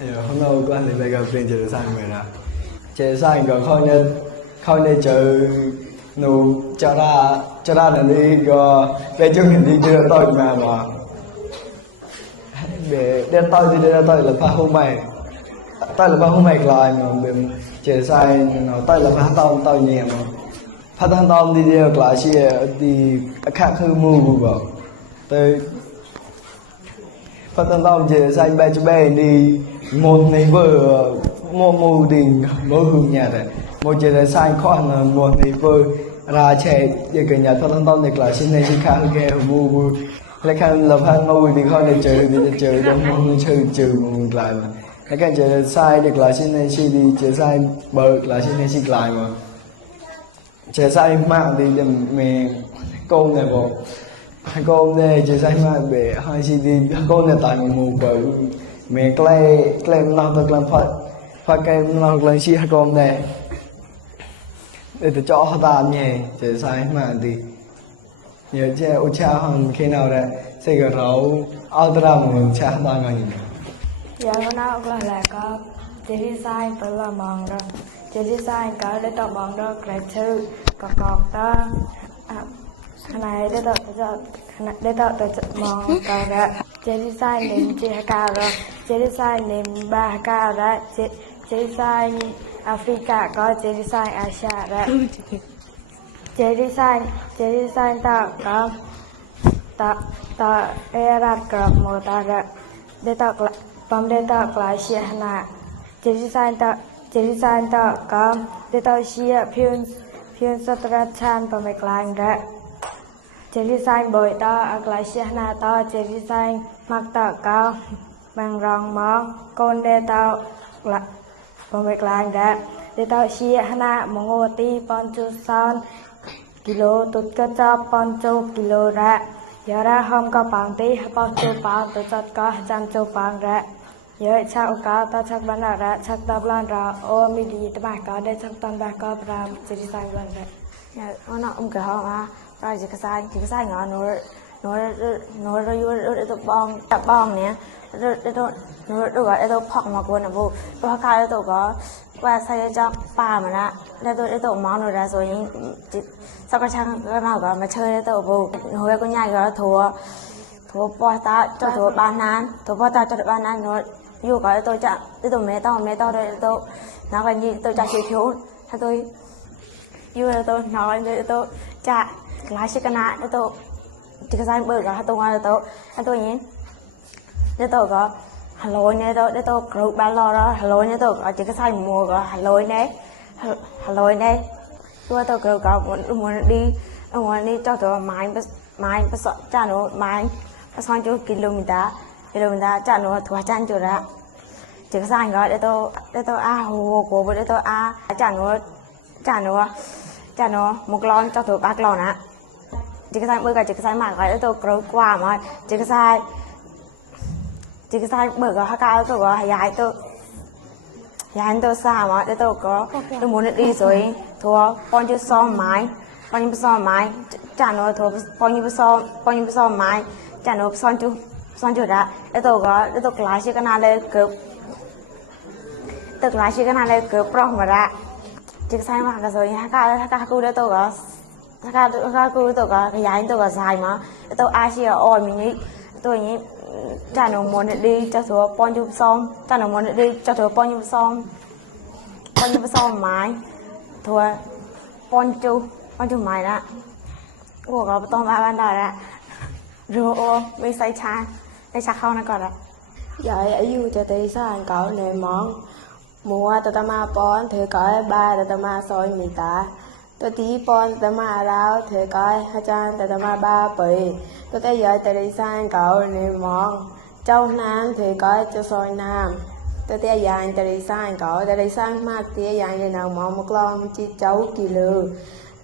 hôm nay quan đến đây gặp friend chơi sang người là chơi sang có khâu này chơi nụ cho ra là đi có về chung hình đi chơi tôi mà để tôi thì để tôi là pha hôm mày tôi là pha hôm mày lại mà bên chơi sang nó tôi là pha tôi nhiều mà pha tông đi chơi lại chơi đi khác hơn mù vào tôi phần tông chơi sang bay cho bay đi một này vừa một đình mỗi hướng nhà này một chơi là sang khoan một này vừa ra chạy về cái nhà phần tông này là xin này xin khá ghê mù lại khăn lập hàng mù thì con này chơi đông không chơi một lại mà cái cái chơi sai được là xin này xin đi chơi sai bờ là xin này xin lại mà chơi sai mạng thì mình công này bộ công này chơi sai mạng để hai xin đi công này tại mù bờ mình claim nào được làm phải cái nào làm gì hay công này để tôi cho họ ta nhẹ chơi sai mạng thì nhớ chơi ô cha hơn khi nào đấy sẽ có rau ao ra một cha ta ngon nhỉ giờ nó là có chơi đi sai phải là mòn rồi chơi đi sai có để tao mòn đó lại thư cọt đó này để tao mòn còn đó chơi đi sai niệm chơi cao rồi chơi đi sai niệm 3 cao đó chơi đi sai Africa có chơi đi sai Asia đó chơi đi sai tao có tao era cọp một tao đó để tao bấm để tao lại chia nè chơi đi sai tao có để tao chia phiên sát ra chan bấm một làng đó chơi đi sai bồi tao lại chia nè tao chơi đi sai mặc tao có bằng rong món con để tao lại bấm một làng đó để tao chia nè một ngô ti pon chu son kilo tụt cơ cho pon chu kilo ra giờ ra hôm có bằng tí pon chu bằng tụt chặt có trăm chu bằng ra giờ sao có ta chắc bán ra chắc tập lan ra ô mi đi tập có để chắc tập ba có ra chỉ đi sang lần đấy nó cái họ mà rồi chỉ cái sai ngõ nó rồi tập bong nè rồi nó gọi để tôi phọc mà quên là vô tôi khai để tôi có qua xây cho ba mà nè để tôi món rồi ra rồi sau cái trang cái nào cả mà chơi để tôi vô hồi con nhai rồi thua bò ta cho thua ba nan thua bò ta cho được ba nan rồi dù có tôi chạm để tôi mẹ tao đây tôi nó còn gì tôi chạm thiếu tôi dù là tôi nói để tôi chạm lái xe cái nạ để tôi chỉ cái bự cả tôi ngoài tôi nhé để tôi có hà lôi này để tôi group ba lo đó hà lôi này tôi có chỉ cái sai mùa có hà lôi này tôi group có muốn đi cho tôi máy bắt sợ cha nó máy bắt xong cho km cha nó thua chan chỗ đó chỉ cái sai gọi để tôi hồ của để tôi cha nó một lon cho tôi 3 lon á chỉ cái sai bự cả chỉ cái sai mà gọi để tôi group qua mà chỉ cái sai bự cả cao tôi có dài tôi xa mà để tôi có tôi muốn đi rồi thua con chưa xong máy trả nó thua con như xong máy trả nó xong chưa đã để tôi lái xe cái nào đây cướp rong mà ra chỉ sai mà cái rồi hai cô để tôi có cái dài tôi có dài mà để tôi ai xe oi mình nghĩ tôi nghĩ cha nó muốn đi cho thua con chụp xong cha nó muốn đi cho thua con chụp xong máy thua con chụp máy đó của có tôm ba ban đầu đó rồi mới say cha để chắc không nó còn đó vậy ở du cho tí sao cậu này món mua tao ma pon thì coi ba tao ma soi mì ta tôi tí pon tao ma rau thì coi hai chan tao ma ba bì tôi thấy vậy tao đi sang cậu này món châu nam thì coi cho soi nam tôi thấy dài tao đi sang mà tía dài để nào món một lon chi cháu kilo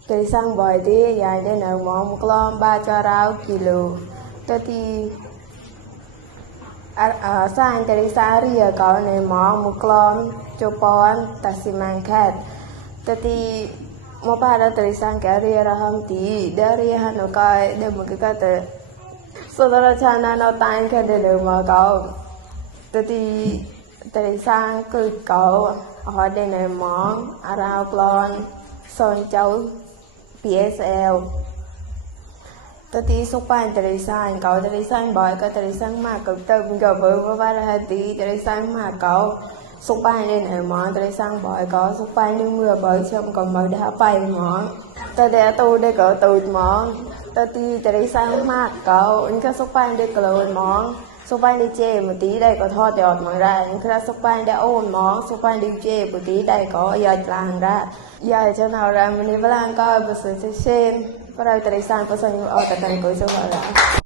tôi đi sang bòi tía dài để nào món một lon 3 cho rau kilo tôi thì sang tao đi sang rìa cậu này món một lon cho pon ta xi măng khét tôi thì một ba đã tao đi sang cái rìa ra hôm tí để rìa hắn nó coi để một cái từ sau đó là cha nó tan cái để được mà cậu tôi thì Tây sang cứ cậu hỏi đây này món arao plon son cháu PSL tôi tí xúc bàn tây sang cậu tây sang bỏi cái tây sang mà cậu tâm gặp với vai là tí tây sang mà cậu xúc bàn đây này món tây sang bỏi có xúc bàn như mưa bỏi trong còn mới đã bay món tôi để tôi đây cậu tụi món tôi tí tây sang mà cậu những cái xúc bàn đây cậu món số ban đi chê một tí đây có thọ đọt mà ra những cái số ban đã ôn món số ban đi chê một tí đây có giờ làm ra giờ cho nào ra mình đi vào làm coi bữa sáng xem bắt đầu từ đây sang có sao như ở tại đây có số ra